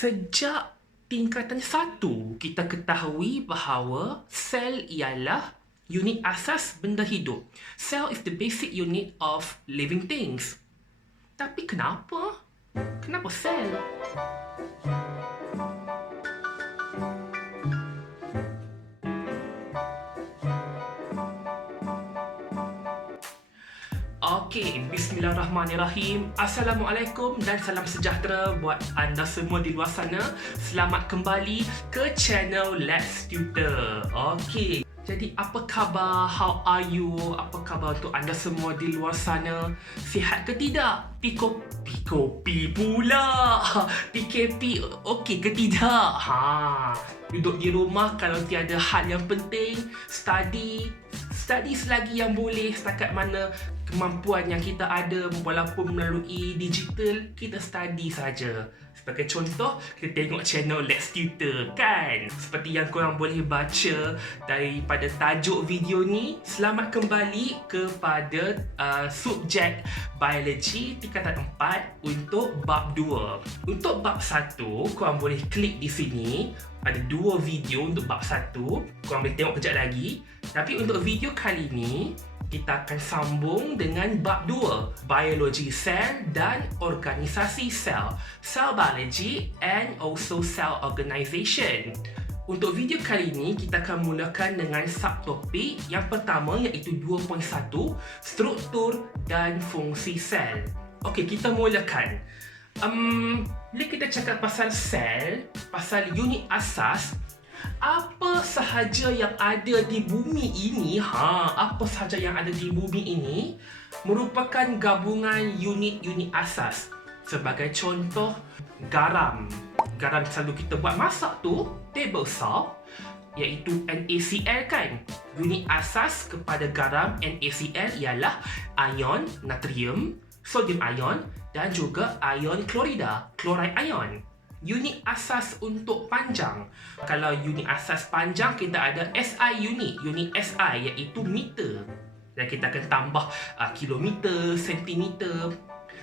Sejak tingkatan 1, kita ketahui bahawa sel ialah unit asas benda hidup. Cell is the basic unit of living things. Tapi kenapa? Kenapa sel? Okey, bismillahirrahmanirrahim. Assalamualaikum dan salam sejahtera buat anda semua di luar sana. Selamat kembali ke channel Let's Tutor. Okey, jadi apa khabar? How are you? Apa khabar untuk anda semua di luar sana? Sihat ke tidak? PKP pula. PKP okey ke tidak? Duduk di rumah kalau tiada hal yang penting, study selagi yang boleh, setakat mana kemampuan yang kita ada, walaupun melalui digital, kita study saja. Sebagai contoh, kita tengok channel Let's Tutor kan. Seperti yang korang boleh baca daripada tajuk video ni, selamat kembali kepada subjek biologi tingkatan 4 untuk bab 2. Untuk bab 1, korang boleh klik di sini. Ada 2 video untuk bab 1. Korang boleh tengok kejap lagi. Tapi untuk video kali ni, kita akan sambung dengan bab 2, biologi sel dan organisasi sel, cell biology and also cell organization. Untuk video kali ini, kita akan mulakan dengan subtopik yang pertama iaitu 2.1, struktur dan fungsi sel. Okey, kita mulakan. Bila kita cakap pasal sel, pasal unit asas, apa sahaja yang ada di bumi ini, apa sahaja yang ada di bumi ini merupakan gabungan unit-unit asas. Sebagai contoh, garam. Garam selalu kita buat masak tu, table salt, iaitu NaCl kan. Unit asas kepada garam NaCl ialah ion natrium, sodium ion dan juga ion klorida, chloride ion. Unit asas untuk panjang. Kalau unit asas panjang, kita ada SI unit. Unit SI iaitu meter. Dan kita akan tambah kilometer, sentimeter.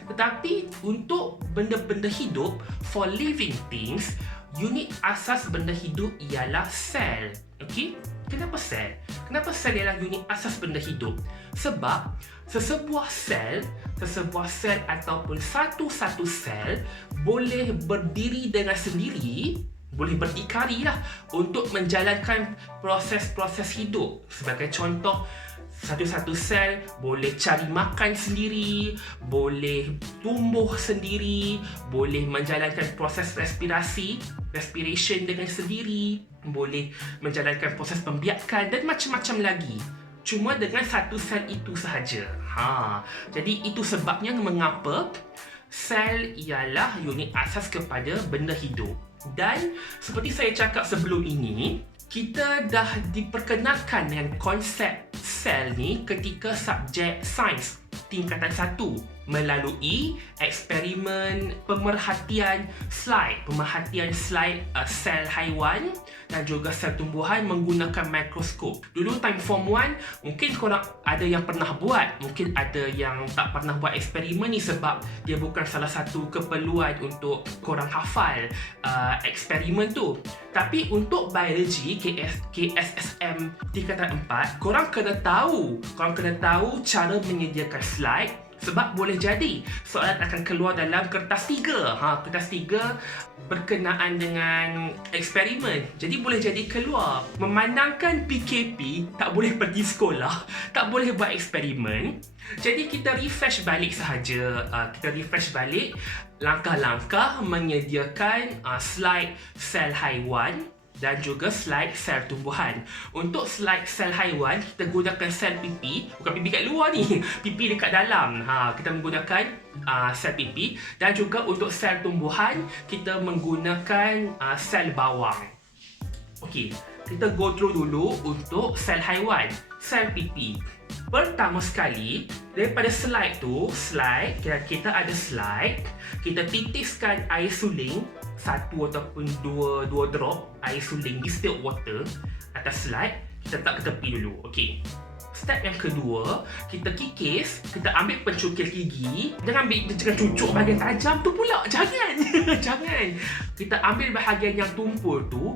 Tetapi untuk benda-benda hidup, for living things, unit asas benda hidup ialah sel. Okey? Kenapa sel? Kenapa sel ialah unit asas benda hidup? Sebab sesebuah sel ataupun satu-satu sel boleh berdiri dengan sendiri, boleh berdikari lah untuk menjalankan proses-proses hidup. Sebagai contoh, satu-satu sel boleh cari makan sendiri, boleh tumbuh sendiri, boleh menjalankan proses respiration dengan sendiri, boleh menjalankan proses pembiakan dan macam-macam lagi. Cuma dengan satu sel itu sahaja. Jadi itu sebabnya mengapa sel ialah unit asas kepada benda hidup. Dan seperti saya cakap sebelum ini, kita dah diperkenalkan dengan konsep sel ni ketika subjek sains tingkatan 1 melalui eksperimen pemerhatian slide sel haiwan dan juga sel tumbuhan menggunakan mikroskop. Dulu time form 1 mungkin korang ada yang pernah buat, mungkin ada yang tak pernah buat eksperimen ni sebab dia bukan salah satu keperluan untuk korang hafal eksperimen tu. Tapi untuk biologi KSSM tingkatan 4, korang kena tahu cara menyediakan slide. Sebab boleh jadi soalan akan keluar dalam kertas 3. Kertas 3 berkenaan dengan eksperimen. Jadi boleh jadi keluar. Memandangkan PKP, tak boleh pergi sekolah, tak boleh buat eksperimen. Jadi kita refresh balik sahaja. Kita refresh balik langkah-langkah menyediakan slide sel haiwan dan juga slide sel tumbuhan. Untuk slide sel haiwan, kita gunakan sel pipi. Bukan pipi kat luar ni, pipi dekat dalam. Kita menggunakan sel pipi. Dan juga untuk sel tumbuhan, kita menggunakan sel bawang. Okey, kita go through dulu untuk sel haiwan, sel pipi. Pertama sekali, daripada slide tu, kita ada slide, kita titiskan air suling, 1 ataupun 2 drop air suling distilled water atas slide, kita letak ke tepi dulu. Okey. Step yang kedua, kita kikis, kita ambil pencukil gigi. Jangan cucuk bahagian tajam tu pula. Jangan. Jangan. Kita ambil bahagian yang tumpul tu,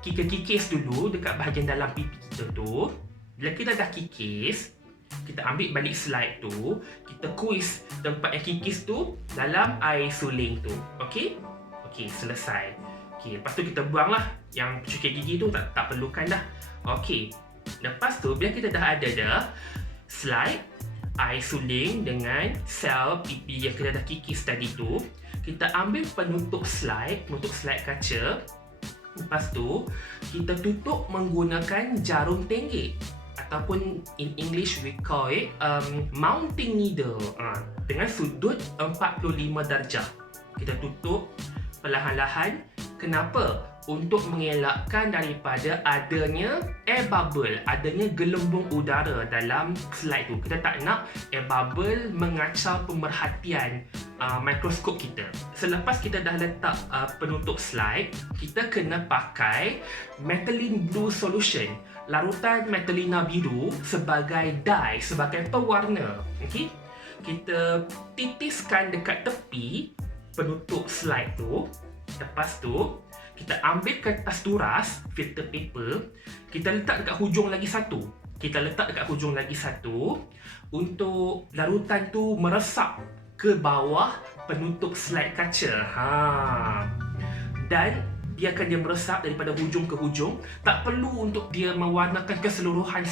kita kikis dulu dekat bahagian dalam pipi kita tu. Bila kita dah kikis, kita ambil balik slide tu, kita kuis tempat yang kikis tu dalam air suling tu. Okey? Okey, selesai. Okey, lepas tu kita buanglah yang cukai gigi tu, tak perlukan dah. Okey. Lepas tu bila kita dah ada slide air suling dengan sel pipi yang kita dah kikis tadi tu, kita ambil penutup slide kaca. Lepas tu kita tutup menggunakan jarum tenggek, ataupun in English we call it mounting needle, dengan sudut 45 darjah. Kita tutup perlahan-lahan. Kenapa? Untuk mengelakkan daripada adanya air bubble, adanya gelembung udara dalam slide tu. Kita tak nak air bubble mengacau pemerhatian mikroskop kita. Selepas kita dah letak penutup slide, kita kena pakai methylene blue solution, larutan metalina biru sebagai dye, sebagai pewarna. Okay? Kita titiskan dekat tepi penutup slide tu. Lepas tu kita ambil kertas turas, filter paper, kita letak dekat hujung lagi satu. Untuk larutan tu meresap ke bawah penutup slide kaca. Dan biarkan dia meresap daripada hujung ke hujung. Tak perlu untuk dia mewarnakan keseluruhan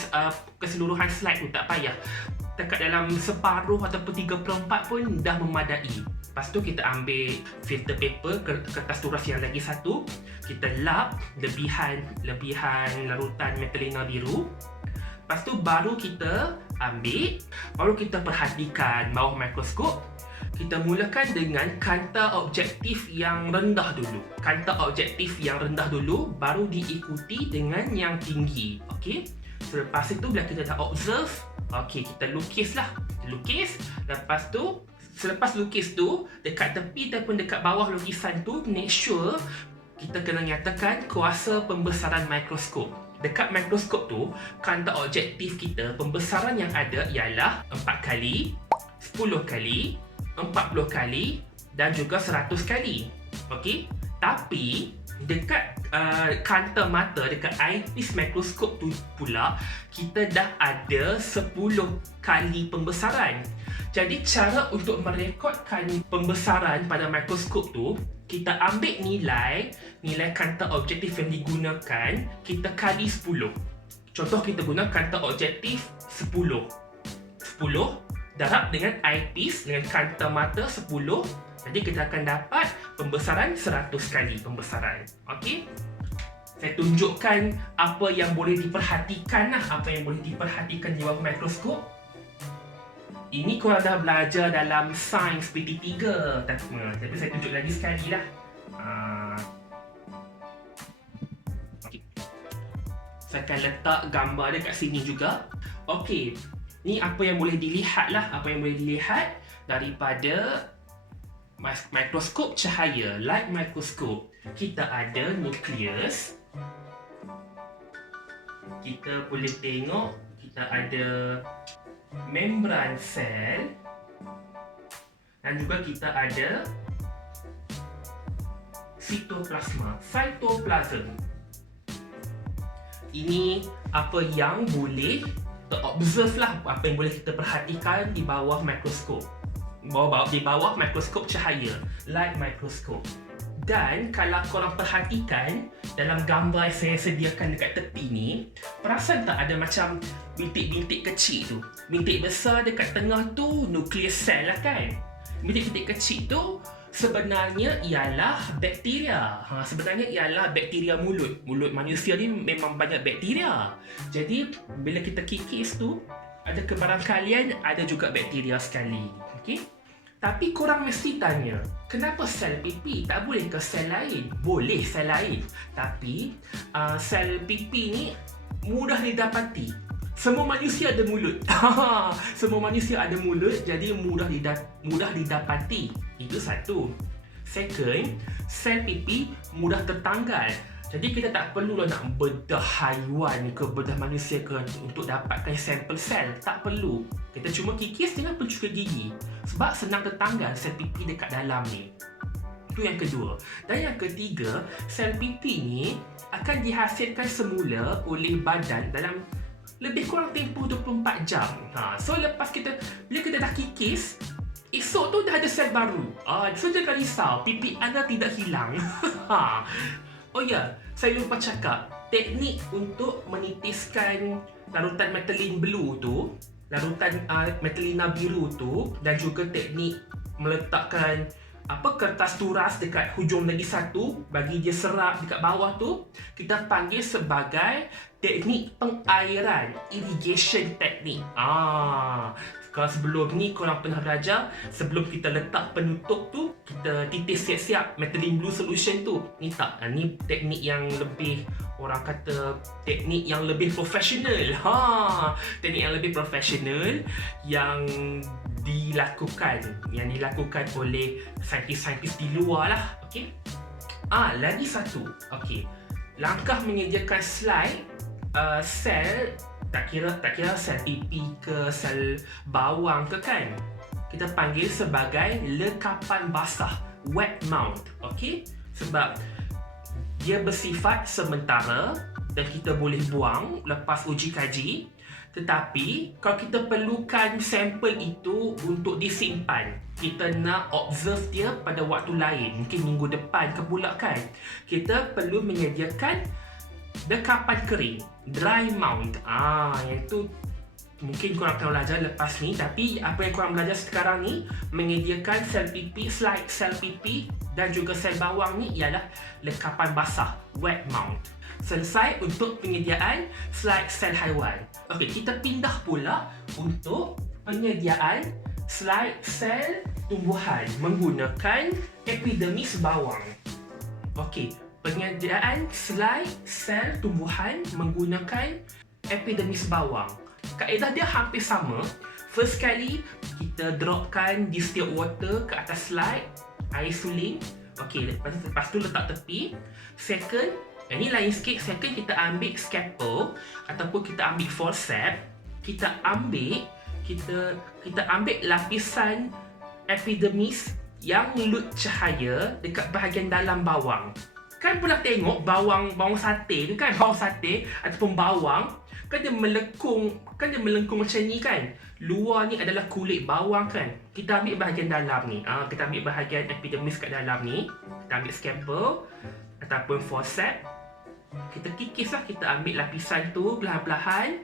slide tu, tak payah. Dekat dalam separuh ataupun 3/4 pun dah memadai. Lepas tu kita ambil filter paper, kertas turas yang lagi satu, kita lap lebihan larutan metalina biru. Lepas tu baru kita ambil, baru kita perhatikan bawah mikroskop. Kita mulakan dengan kanta objektif yang rendah dulu. Baru diikuti dengan yang tinggi. Okey. Selepas itu bila kita dah observe, okey, kita lukislah. Lepas tu, selepas lukis tu, dekat tepi ataupun dekat bawah lukisan tu, make sure kita kena nyatakan kuasa pembesaran mikroskop. Dekat mikroskop tu, kanta objektif kita, pembesaran yang ada ialah 4 kali, 10 kali, 40 kali dan juga 100 kali. Okey? Tapi dekat kanta mata, dekat eyepiece mikroskop tu pula, kita dah ada 10 kali pembesaran. Jadi cara untuk merekodkan pembesaran pada mikroskop tu, kita ambil nilai kanta objektif yang digunakan, kita kali 10. Contoh kita guna kanta objektif 10 darab dengan eyepiece dengan kanta mata 10. Jadi kita akan dapat pembesaran 100 kali pembesaran. Okey? Saya tunjukkan apa yang boleh diperhatikan di bawah mikroskop. Ini korang dah belajar dalam sains PT3, tapi saya tunjuk lagi sekali lah. Okay. Saya akan letak gambar dekat sini juga. Okey, ni apa yang boleh dilihat daripada mikroskop cahaya, light microscope. Kita ada nukleus. Kita boleh tengok kita ada membran sel, dan juga kita ada cytoplasm. Ini apa yang boleh terobserve lah, apa yang boleh kita perhatikan di bawah mikroskop. Di bawah mikroskop cahaya, light microscope. Dan kalau korang perhatikan dalam gambar yang saya sediakan dekat tepi ni, perasan tak ada macam bintik-bintik kecil tu? Bintik besar dekat tengah tu nukleus sel lah kan? Bintik-bintik kecil tu sebenarnya ialah bakteria. Sebenarnya ialah bakteria mulut. Mulut manusia ni memang banyak bakteria. Jadi bila kita kikis tu, ada kebarangkalian ada juga bakteria sekali. Okey? Tapi korang mesti tanya, kenapa sel pipi? Tak boleh ke sel lain? Boleh sel lain. Tapi sel pipi ni mudah didapati. Semua manusia ada mulut. Semua manusia ada mulut, jadi mudah didapati. Itu satu. Second, sel pipi mudah tertanggal. Jadi kita tak perlu nak bedah haiwan ke bedah manusia ke untuk dapatkan sampel sel. Tak perlu. Kita cuma kikis dengan pencukar gigi. Sebab senang tertanggal sel pipi dekat dalam ni. Itu yang kedua. Dan yang ketiga, sel pipi ni akan dihasilkan semula oleh badan dalam lebih kurang tempoh 24 jam. So lepas bila kita dah kikis, esok tu dah ada sel baru. So jangan risau, pipi anda tidak hilang. Oh ya, saya lupa cakap, teknik untuk menitiskan larutan metalin blue tu, larutan metalina biru tu, dan juga teknik meletakkan kertas turas dekat hujung lagi satu bagi dia serap dekat bawah tu, kita panggil sebagai teknik pengairan, irrigation technique. Kalau sebelum ni korang pernah belajar, sebelum kita letak penutup tu, kita titis siap-siap metalin blue solution tu. Ni tak, ni teknik yang lebih, orang kata teknik yang lebih profesional. Teknik yang lebih profesional yang dilakukan oleh saintis-saintis di luar lah. Okey. Lagi satu. Okey. Langkah menyediakan slide sel, tak kira sel pipi ke sel bawang ke kan, kita panggil sebagai lekapan basah, wet mount. Okey, sebab dia bersifat sementara dan kita boleh buang lepas uji kaji. Tetapi kalau kita perlukan sampel itu untuk disimpan, kita nak observe dia pada waktu lain, mungkin minggu depan ke pula kan, kita perlu menyediakan lekapan kering, dry mount. Yang tu mungkin korang akan belajar lepas ni, tapi apa yang korang belajar sekarang ni, menyediakan sel pipi, slide sel pipi dan juga sel bawang ni ialah lekapan basah, wet mount. Selesai untuk penyediaan slide sel haiwan. Okey, kita pindah pula untuk penyediaan slide sel tumbuhan menggunakan epidermis bawang. Okey, penyediaan slide sel tumbuhan menggunakan epidermis bawang. Kaedah dia hampir sama. First kali, kita dropkan distilled water ke atas slide, air suling. Okey, lepas tu letak tepi. Second, ini lain sikit. Second, kita ambil scalpel ataupun kita ambil forceps. Kita ambil lapisan epidermis yang lut cahaya dekat bahagian dalam bawang. Kan pernah tengok bawang sate tu kan, bawang sate ataupun bawang kan dia melengkung macam ni kan. Luar ni adalah kulit bawang kan. Kita ambil bahagian dalam ni. Kita ambil bahagian epidermis kat dalam ni. Kita ambil scalpel ataupun forceps. Kita kikis lah, kita ambil lapisan tu perlahan-lahan.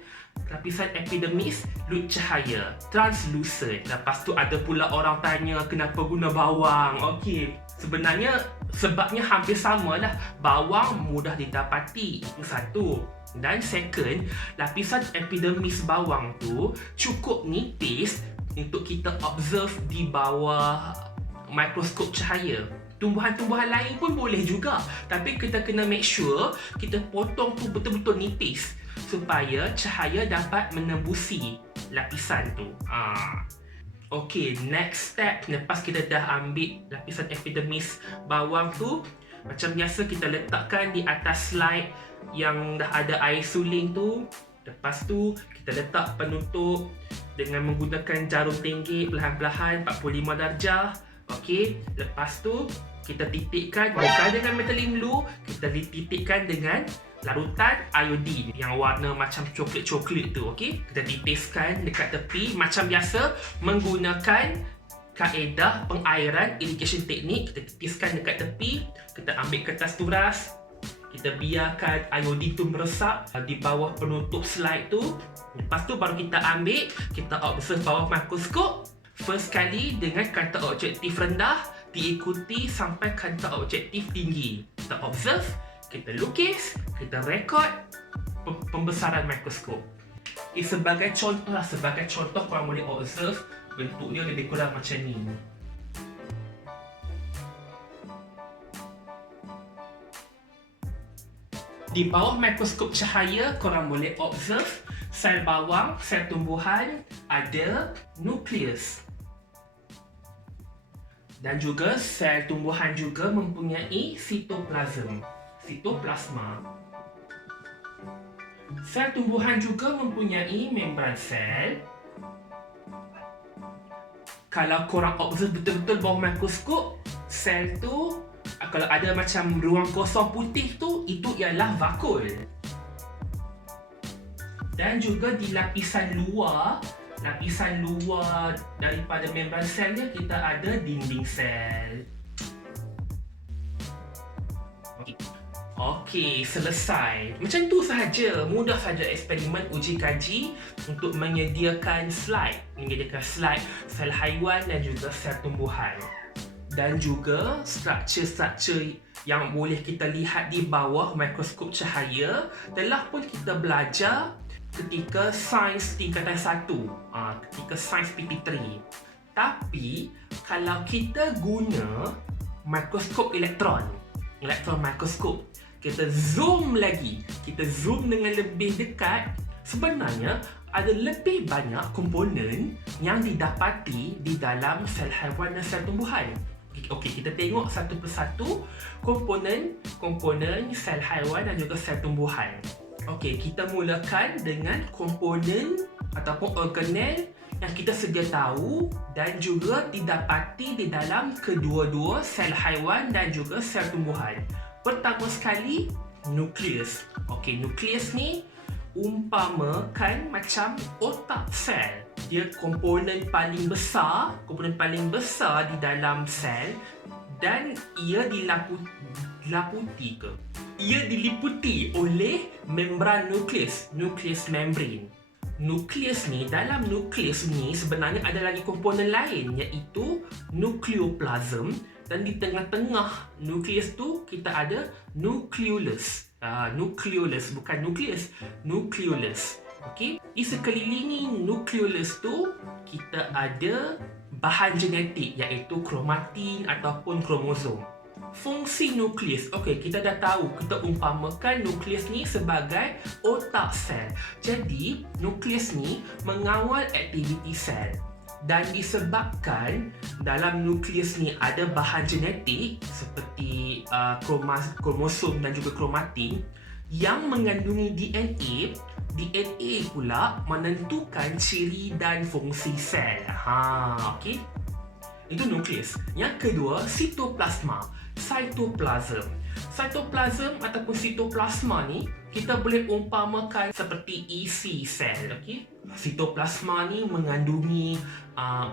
Lapisan epidermis lut cahaya, translucent. Lepas tu ada pula orang tanya kenapa guna bawang. Okey, sebenarnya sebabnya hampir sama lah. Bawang mudah didapati, itu satu. Dan second, lapisan epidermis bawang tu cukup nipis untuk kita observe di bawah mikroskop cahaya. Tumbuhan-tumbuhan lain pun boleh juga, tapi kita kena make sure kita potong tu betul-betul nipis supaya cahaya dapat menembusi lapisan tu. Okey, next step, lepas kita dah ambil lapisan epidermis bawang tu, macam biasa kita letakkan di atas slide yang dah ada air suling tu. Lepas tu kita letak penutup dengan menggunakan jarum tenggek perlahan-lahan 45 darjah. Okey, lepas tu kita titikkan bukan dengan metalin blue, kita titikkan dengan larutan iodine yang warna macam coklat-coklat tu. Okey, kita titiskan dekat tepi macam biasa menggunakan kaedah pengairan irrigation teknik. Kita titiskan dekat tepi, kita ambil kertas turas, kita biarkan iodine tu meresap di bawah penutup slide tu. Lepas tu baru kita ambil, kita observe bawah mikroskop. First kali dengan kanta objektif rendah, diikuti sampai kanta objektif tinggi. Kita observe, kita lukis, kita rekod pembesaran mikroskop. Sebagai contoh korang boleh observe bentuknya lebih kurang macam ni. Di bawah mikroskop cahaya, korang boleh observe sel bawang, sel tumbuhan ada nukleus. Dan juga sel tumbuhan juga mempunyai sitoplasm. sitoplasma. Sel tumbuhan juga mempunyai membran sel. Kalau korang observe betul-betul bawah mikroskop, sel tu kalau ada macam ruang kosong putih tu, itu ialah vakul. Dan juga di lapisan luar daripada membran selnya kita ada dinding sel. Okey, selesai. Macam tu sahaja. Mudah saja eksperimen uji kaji untuk menyediakan slide sel haiwan dan juga sel tumbuhan. Dan juga struktur-struktur yang boleh kita lihat di bawah mikroskop cahaya telah pun kita belajar ketika sains tingkatan 1, ketika sains PP3. Tapi kalau kita guna mikroskop elektron mikroskop, kita zoom lagi, kita zoom dengan lebih dekat, sebenarnya ada lebih banyak komponen yang didapati di dalam sel haiwan dan sel tumbuhan. Okey, kita tengok satu persatu komponen sel haiwan dan juga sel tumbuhan. Okey, kita mulakan dengan komponen ataupun organel yang kita sedia tahu dan juga didapati di dalam kedua-dua sel haiwan dan juga sel tumbuhan. Pertama sekali, nukleus. Okey, nukleus ni umpamakan macam otak sel. Dia komponen paling besar di dalam sel dan ia diliputi oleh membran nukleus membrane. Nukleus ni, dalam nukleus ni sebenarnya ada lagi komponen lain iaitu nukleoplasm, dan di tengah-tengah nukleus tu kita ada nukleolus. Nukleolus bukan nukleus, nukleolus. Okey, di sekelilingi nukleolus tu kita ada bahan genetik iaitu kromatin ataupun kromosom. Fungsi nukleus, okey, kita dah tahu, kita umpamakan nukleus ni sebagai otak sel. Jadi nukleus ni mengawal aktiviti sel. Dan disebabkan dalam nukleus ni ada bahan genetik seperti kromosom dan juga kromatin yang mengandungi DNA. DNA pula menentukan ciri dan fungsi sel. Okey. Itu nukleus. Yang kedua, sitoplasma. Cytoplasm ataupun sitoplasma ni kita boleh umpamakan seperti isi sel. Okey. Sitoplasma ni mengandungi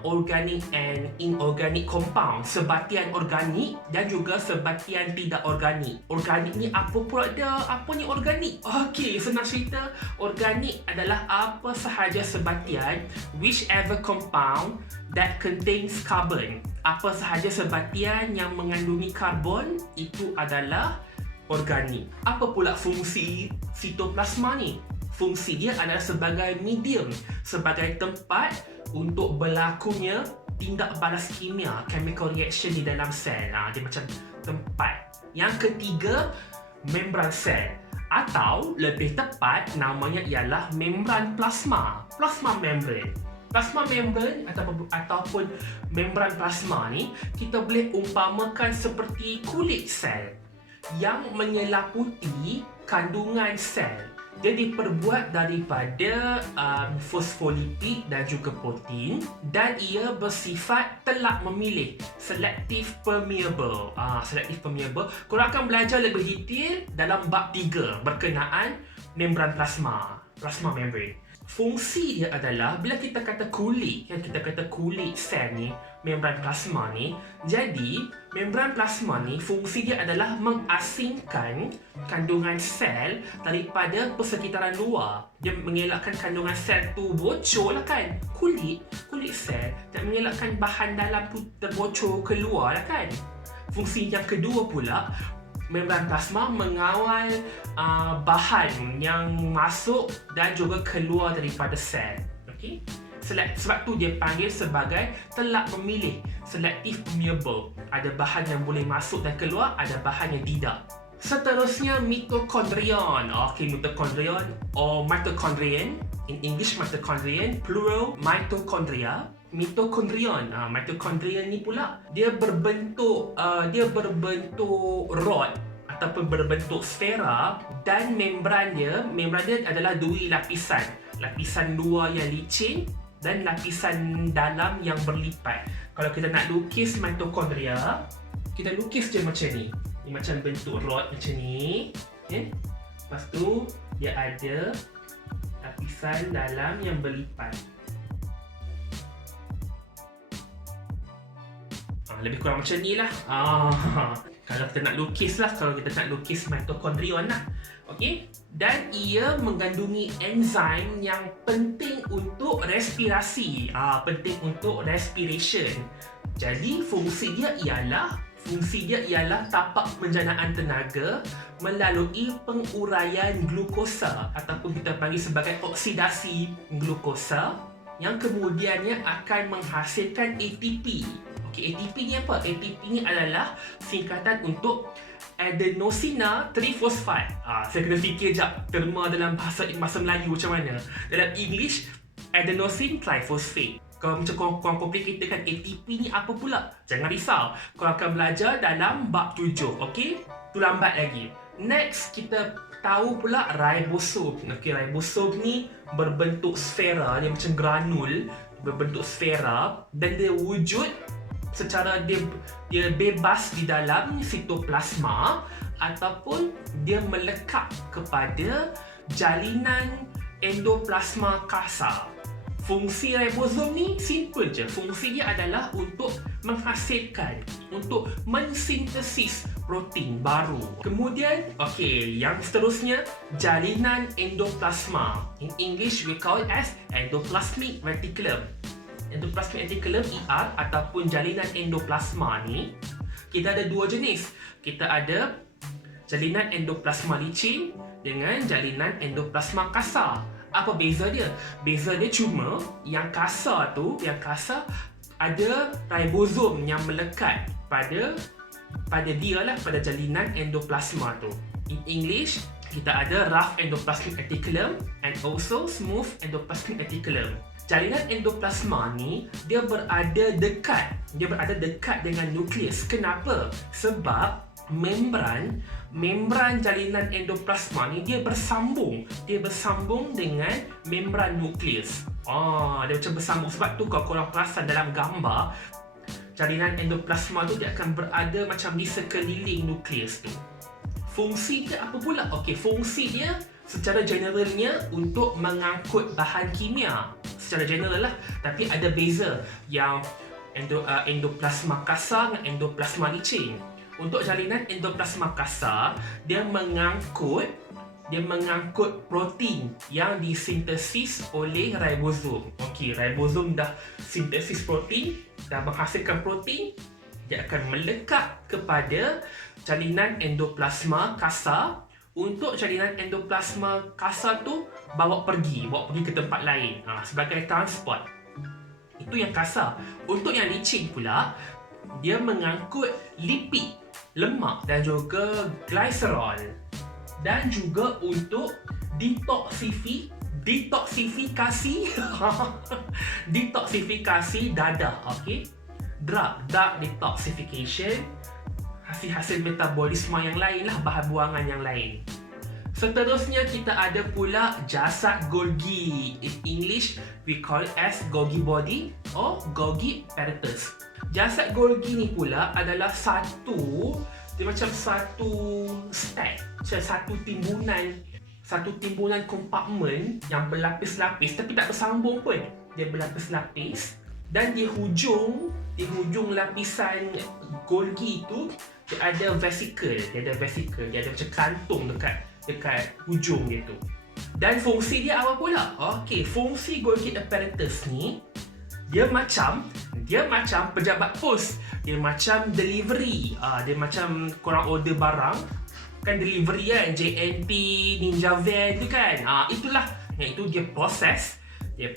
organic and inorganic compound, sebatian organik dan juga sebatian tidak organik. Organik ni apa pula dia? Apa ni organik? Okey, senang cerita, organik adalah apa sahaja sebatian, whichever compound that contains carbon. Apa sahaja sebatian yang mengandungi karbon itu adalah organik. Apa pula fungsi sitoplasma ni? Fungsi dia adalah sebagai medium, sebagai tempat untuk berlakunya tindak balas kimia, chemical reaction di dalam sel. Dia macam tempat. Yang ketiga, membran sel, atau lebih tepat namanya ialah membran plasma. Plasma membrane ataupun membran plasma ni kita boleh umpamakan seperti kulit sel yang menyelaputi kandungan sel. Dia diperbuat daripada fosfolipid dan juga protein, dan ia bersifat telak memilih, selective permeable. Korang akan belajar lebih detail dalam bab 3 berkenaan membran plasma membrane. Fungsi dia adalah bila kita kata kulit sel ni, membran plasma ni, jadi membran plasma ni fungsi dia adalah mengasingkan kandungan sel daripada persekitaran luar. Dia mengelakkan kandungan sel tu bocor lah kan. Kulit sel dan mengelakkan bahan dalam tu terbocor keluar lah kan. Fungsi yang kedua pula, membran plasma mengawal bahan yang masuk dan juga keluar daripada sel. Okey. Sebab tu dia panggil sebagai telak memilih, selective permeable. Ada bahan yang boleh masuk dan keluar, ada bahan yang tidak. Seterusnya, mitokondrion. Okey, mitokondrion or mitochondrion. In English, mitochondrion, plural mitochondria. Mitokondrion ni pula dia berbentuk rod ataupun berbentuk sfera, dan membran dia adalah dua lapisan. Lapisan luar yang licin dan lapisan dalam yang berlipat. Kalau kita nak lukis mitokondria, kita lukis je macam ni. Ni macam bentuk rod macam ni. Lepas tu dia ada lapisan dalam yang berlipat. Lebih kurang macam ni lah. Kalau kita nak lukis mitokondrion lah. Okey, dan ia mengandungi enzim yang penting untuk respirasi. Penting untuk respiration. Jadi fungsi dia ialah tapak penjanaan tenaga melalui penguraian glukosa ataupun kita panggil sebagai oksidasi glukosa yang kemudiannya akan menghasilkan ATP. Okey, ATP ni apa? ATP ni adalah singkatan untuk adenosina trifosfat. Saya kena fikir jap terma dalam bahasa Melayu macam mana. Dalam English, adenosine triphosphate. Kalau macam korang complicated kan, ATP ni apa pula? Jangan risau, korang akan belajar dalam bab 7. Okey? Tu lambat lagi. Next, kita tahu pula ribosom. Okey, ribosom ni berbentuk sfera, dia macam granul, berbentuk sfera, dan dia wujud secara dia bebas di dalam sitoplasma ataupun dia melekat kepada jalinan endoplasma kasar. Fungsi ribosom ni simple je. Fungsi dia adalah untuk menghasilkan, untuk mensintesis protein baru. Kemudian, yang seterusnya, jalinan endoplasma. In English, we call it as endoplasmic reticulum. Endoplasmic reticulum ER ataupun jalinan endoplasma ni, kita ada dua jenis. Kita ada jalinan endoplasma licin dengan jalinan endoplasma kasar. Apa beza dia? Beza dia cuma yang kasar ada ribosom yang melekat pada dia lah, pada jalinan endoplasma tu. In English, kita ada rough endoplasmic reticulum and also smooth endoplasmic reticulum. Jalinan endoplasma ni dia berada dekat dengan nukleus. Kenapa? Sebab membran jalinan endoplasma ni dia bersambung dengan membran nukleus. Dia macam bersambung. Sebab tu kalau korang perasan dalam gambar, jalinan endoplasma tu dia akan berada macam di sekeliling nukleus tu. Fungsi dia apa pula? Fungsi dia secara generalnya untuk mengangkut bahan kimia. Secara general lah, tapi ada beza yang endoplasma kasar dengan endoplasma licin. Untuk jalinan endoplasma kasar, dia mengangkut protein yang disintesis oleh ribosom. Ribosom dah sintesis protein, dah menghasilkan protein, dia akan melekat kepada jalinan endoplasma kasar. Untuk jalinan endoplasma kasar tu bawa pergi ke tempat lain sebagai transport. Itu yang kasar. Untuk yang licin pula, dia mengangkut lipid, lemak dan juga glycerol, dan juga untuk detoksifikasi dadah. Drug detoxification, hasil metabolisme yang lain lah, bahan buangan yang lain. Seterusnya kita ada pula jasad Golgi. In English, we call it as Golgi body or Golgi apparatus. Jasad Golgi ni pula adalah dia macam satu stack, macam satu timbunan kompartmen yang berlapis-lapis tapi tak bersambung pun. Dia berlapis-lapis, dan di hujung lapisan Golgi itu dia ada vesicle, dia ada macam kantung dekat hujung dia tu. Dan fungsi dia apa pula? Fungsi Golgi apparatus ni dia macam pejabat pos, dia macam delivery. Dia macam korang order barang kan, delivery kan, JNT, Ninja Van tu kan. Itulah yang itu dia proses, dia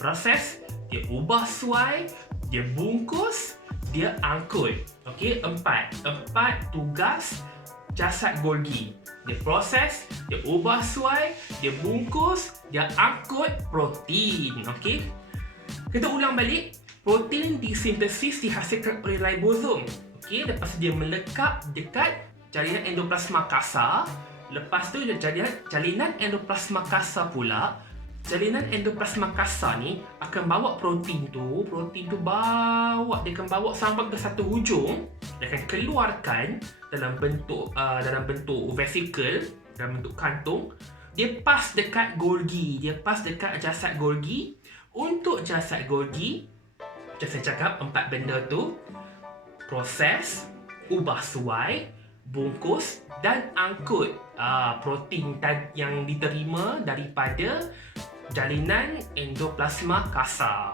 ubah suai, dia bungkus, dia angkut. Empat tugas jasad Golgi. Dia proses, dia ubah suai, dia bungkus, dia angkut protein. Kita ulang balik. Protein disintesis dihasilkan oleh ribosom. Lepas dia melekat dekat jalinan endoplasma kasar. Lepas tu jalinan endoplasma kasar pula. Jalinan endoplasma kasar ni akan bawa protein tu dia akan bawa sampai ke satu hujung. Dia akan keluarkan dalam bentuk vesicle, dalam bentuk kantung. Dia pas dekat Golgi, dia pas dekat jasad Golgi. Untuk jasad Golgi, macam saya cakap, 4 benda tu: proses, ubah suai, bungkus dan angkut protein yang diterima daripada jalinan endoplasma kasar.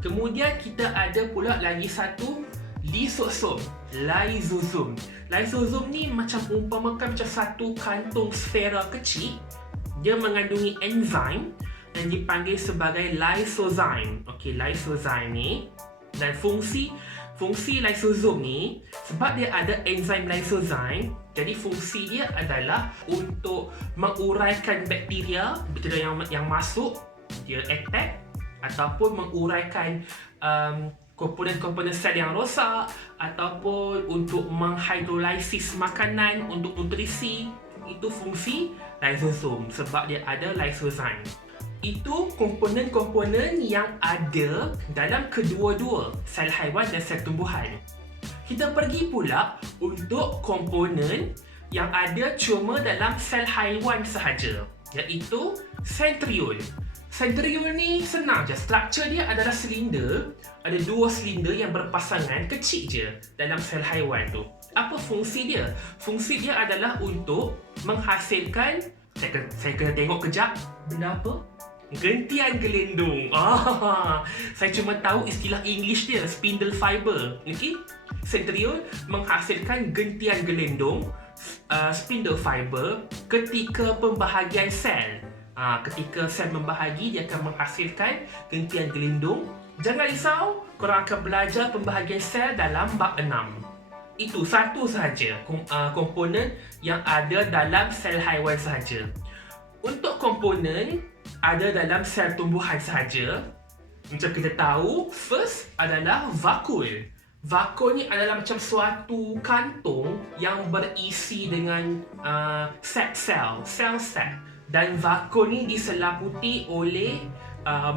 Kemudian kita ada pula lagi satu lisosom, lysosome. Lysosome ni macam umpamakan macam satu kantung sfera kecil. Dia mengandungi enzim yang dipanggil sebagai lysozyme. Okey, lysozyme ni, dan fungsi lysosome ni, sebab dia ada enzim lysozyme, jadi fungsi dia adalah untuk menguraikan bakteria yang masuk, dia attack, ataupun menguraikan komponen-komponen sel yang rosak, ataupun untuk menghidrolisis makanan untuk nutrisi. Itu fungsi lysosome sebab dia ada lysozyme. Itu komponen-komponen yang ada dalam kedua-dua sel haiwan dan sel tumbuhan. Kita pergi pula untuk komponen yang ada cuma dalam sel haiwan sahaja, iaitu centriole. Centriole ni senang je, struktur dia adalah silinder. Ada 2 silinder yang berpasangan kecil je dalam sel haiwan tu. Apa fungsi dia? Fungsi dia adalah untuk menghasilkan, saya kena tengok kejap, benda apa? Gentian gelendung. Saya cuma tahu istilah English dia, spindle fiber. Okay? Centriole menghasilkan gentian gelendung, spindle fiber ketika pembahagian sel. Ketika sel membahagi, dia akan menghasilkan gentian gelendung. Jangan risau, korang akan belajar pembahagian sel dalam bab 6. Itu satu sahaja komponen yang ada dalam sel haiwan sahaja. Untuk komponen ada dalam sel tumbuhan sahaja, macam kita tahu, first adalah vakul. Vakul ni adalah macam suatu kantung yang berisi dengan sel. Dan vakul ni diselaputi oleh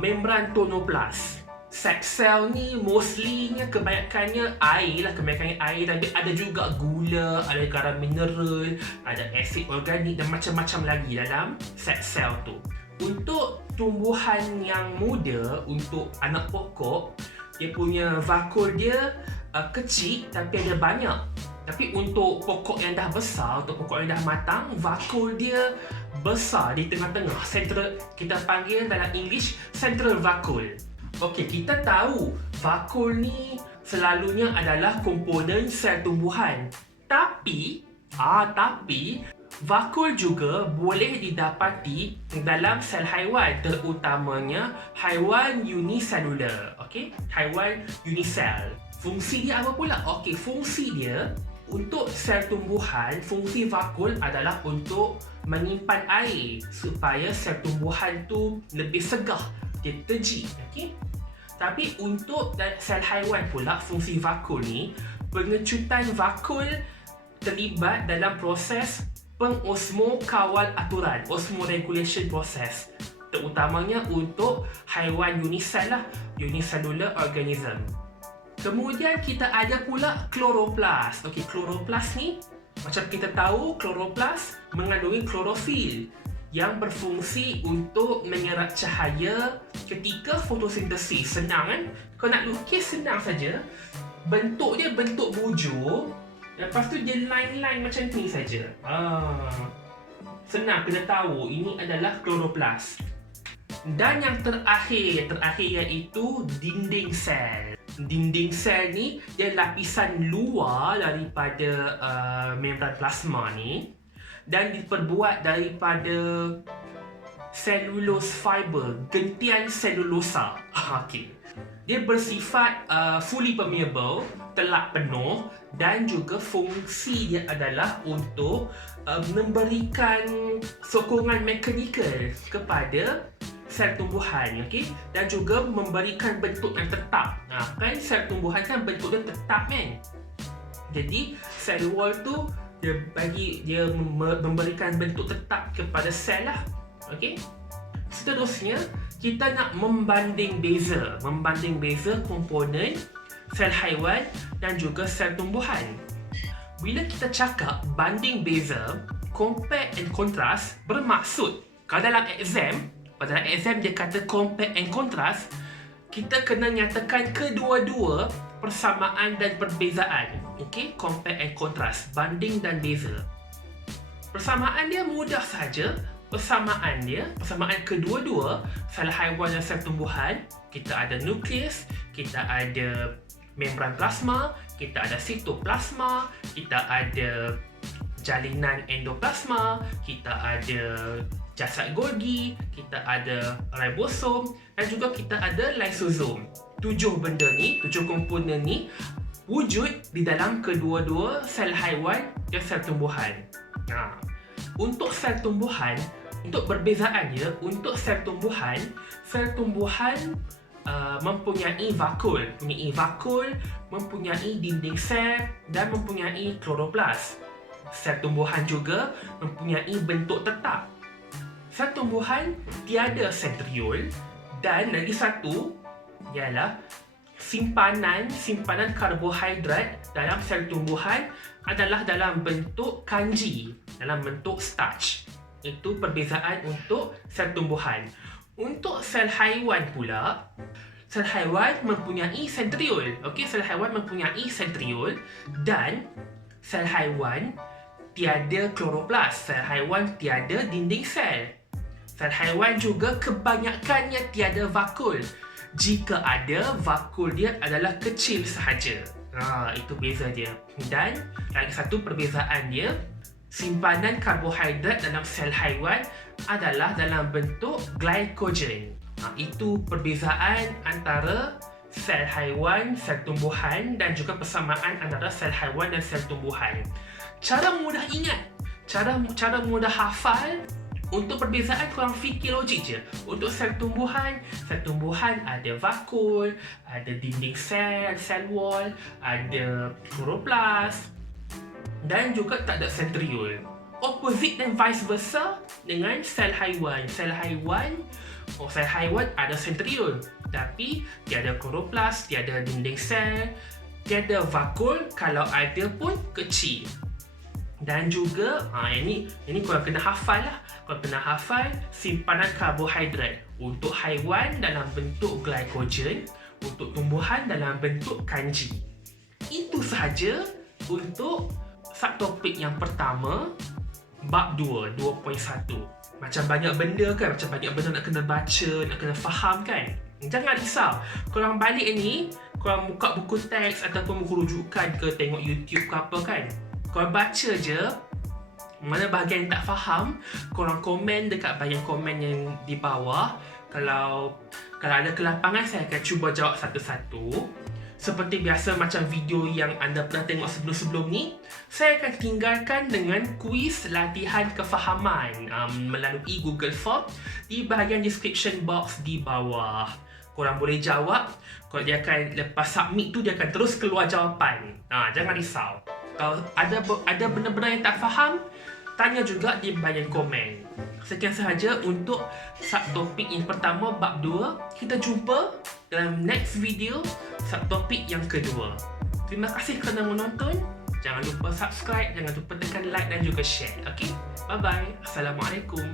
membran tonoplas. Sel ni mostlynya kebanyakannya air, tapi ada juga gula, ada garam mineral, ada asid organik dan macam-macam lagi dalam sel tu. Untuk tumbuhan yang muda, untuk anak pokok, dia punya vakul dia kecil tapi ada banyak. Tapi untuk pokok yang dah besar, untuk pokok yang dah matang, vakul dia besar di tengah-tengah. Central, kita panggil dalam English central vakul. Okey, kita tahu vakul ni selalunya adalah komponen sel tumbuhan. Tapi vakul juga boleh didapati dalam sel haiwan, terutamanya haiwan uniselular. Okey, haiwan unisel. Fungsi dia apa pula? Okey, fungsi dia untuk sel tumbuhan, fungsi vakul adalah untuk menyimpan air supaya sel tumbuhan tu lebih segah, dia teji. Okey. Tapi untuk sel haiwan pula, fungsi vakul ni, pengecutan vakul terlibat dalam proses pengosmo kawal aturan, osmoregulation process, terutamanya untuk haiwan unicellular organism. Kemudian kita ada pula kloroplas. Okey, kloroplas ni, macam kita tahu, kloroplas mengandungi klorofil yang berfungsi untuk menyerap cahaya ketika fotosintesis. Senang kan? Kau nak lukis senang saja. Bentuk dia bentuk bujur. Lepas tu dia line-line macam ni saja. Senang kena tahu ini adalah kloroplas. Dan yang terakhir iaitu dinding sel. Dinding sel ni dia lapisan luar daripada membran plasma ni, dan diperbuat daripada cellulose fiber, gentian selulosa. Okey. Dia bersifat fully permeable, telak penuh, dan juga fungsi dia adalah untuk memberikan sokongan mekanikal kepada sel tumbuhan, okey, dan juga memberikan bentuk yang tetap. Kan sel tumbuhan kan bentuk dia tetap kan. Jadi sel wall tu dia memberikan bentuk tetap kepada sel lah. Okey. Seterusnya, kita nak membanding beza komponen sel haiwan dan juga sel tumbuhan. Bila kita cakap banding beza, compare and contrast, bermaksud kalau dalam exam dia kata compare and contrast, kita kena nyatakan kedua-dua persamaan dan perbezaan. Okey, compare and contrast, banding dan beza. Persamaan dia mudah saja. Persamaan kedua-dua sel haiwan dan sel tumbuhan, kita ada nukleus, kita ada membran plasma, kita ada sitoplasma, kita ada jalinan endoplasma, kita ada jasad Golgi, kita ada ribosom dan juga kita ada lysosom. 7 komponen ni wujud di dalam kedua-dua sel haiwan dan sel tumbuhan. Untuk sel tumbuhan, untuk perbezaannya, untuk sel tumbuhan mempunyai vakul, mempunyai dinding sel dan mempunyai kloroplas. Sel tumbuhan juga mempunyai bentuk tetap. Sel tumbuhan tiada sentriol dan lagi satu ialah simpanan karbohidrat dalam sel tumbuhan adalah dalam bentuk kanji, dalam bentuk starch. Itu perbezaan untuk sel tumbuhan. Untuk sel haiwan pula, sel haiwan mempunyai sentriol. Okey, sel haiwan mempunyai sentriol dan sel haiwan tiada kloroplas. Sel haiwan tiada dinding sel. Sel haiwan juga kebanyakannya tiada vakul. Jika ada, vakul dia adalah kecil sahaja. Itu beza dia. Dan lagi satu perbezaan dia, simpanan karbohidrat dalam sel haiwan adalah dalam bentuk glycogen. Itu perbezaan antara sel haiwan, sel tumbuhan dan juga persamaan antara sel haiwan dan sel tumbuhan. Cara mudah ingat, cara mudah hafal, untuk perbezaan korang fikir logik je. Untuk sel tumbuhan ada vakul, ada dinding sel, sel wall, ada kloroplas dan juga tak ada sentriol. Opposite dan vice versa dengan sel haiwan. Sel haiwan ada sentriol, tapi tiada kloroplas, tiada dinding sel, tiada vakul, kalau ada pun kecil. Dan juga ini korang kena hafal lah. Korang kena hafal simpanan karbohidrat. Untuk haiwan dalam bentuk glycogen, untuk tumbuhan dalam bentuk kanji. Itu sahaja untuk subtopik yang pertama, bab 2, 2.1. Macam banyak benda kan, macam banyak benda nak kena baca, nak kena faham kan. Jangan risau, korang balik ni, korang buka buku teks ataupun buku rujukan ke tengok YouTube ke apa kan. Korang baca je, mana bahagian tak faham, korang komen dekat bahagian komen yang di bawah. Kalau ada kelapangan, saya akan cuba jawab satu-satu. Seperti biasa macam video yang anda pernah tengok sebelum-sebelum ni, saya akan tinggalkan dengan kuis latihan kefahaman melalui Google Form di bahagian description box di bawah. Korang boleh jawab, kalau dia akan lepas submit tu dia akan terus keluar jawapan. Jangan risau. Kalau ada benda-benda yang tak faham, tanya juga di bahagian komen. Sekian sahaja untuk subtopik yang pertama, bab 2. Kita jumpa dalam next video, subtopik yang kedua. Terima kasih kerana menonton. Jangan lupa subscribe, jangan lupa tekan like dan juga share. Okay? Bye-bye. Assalamualaikum.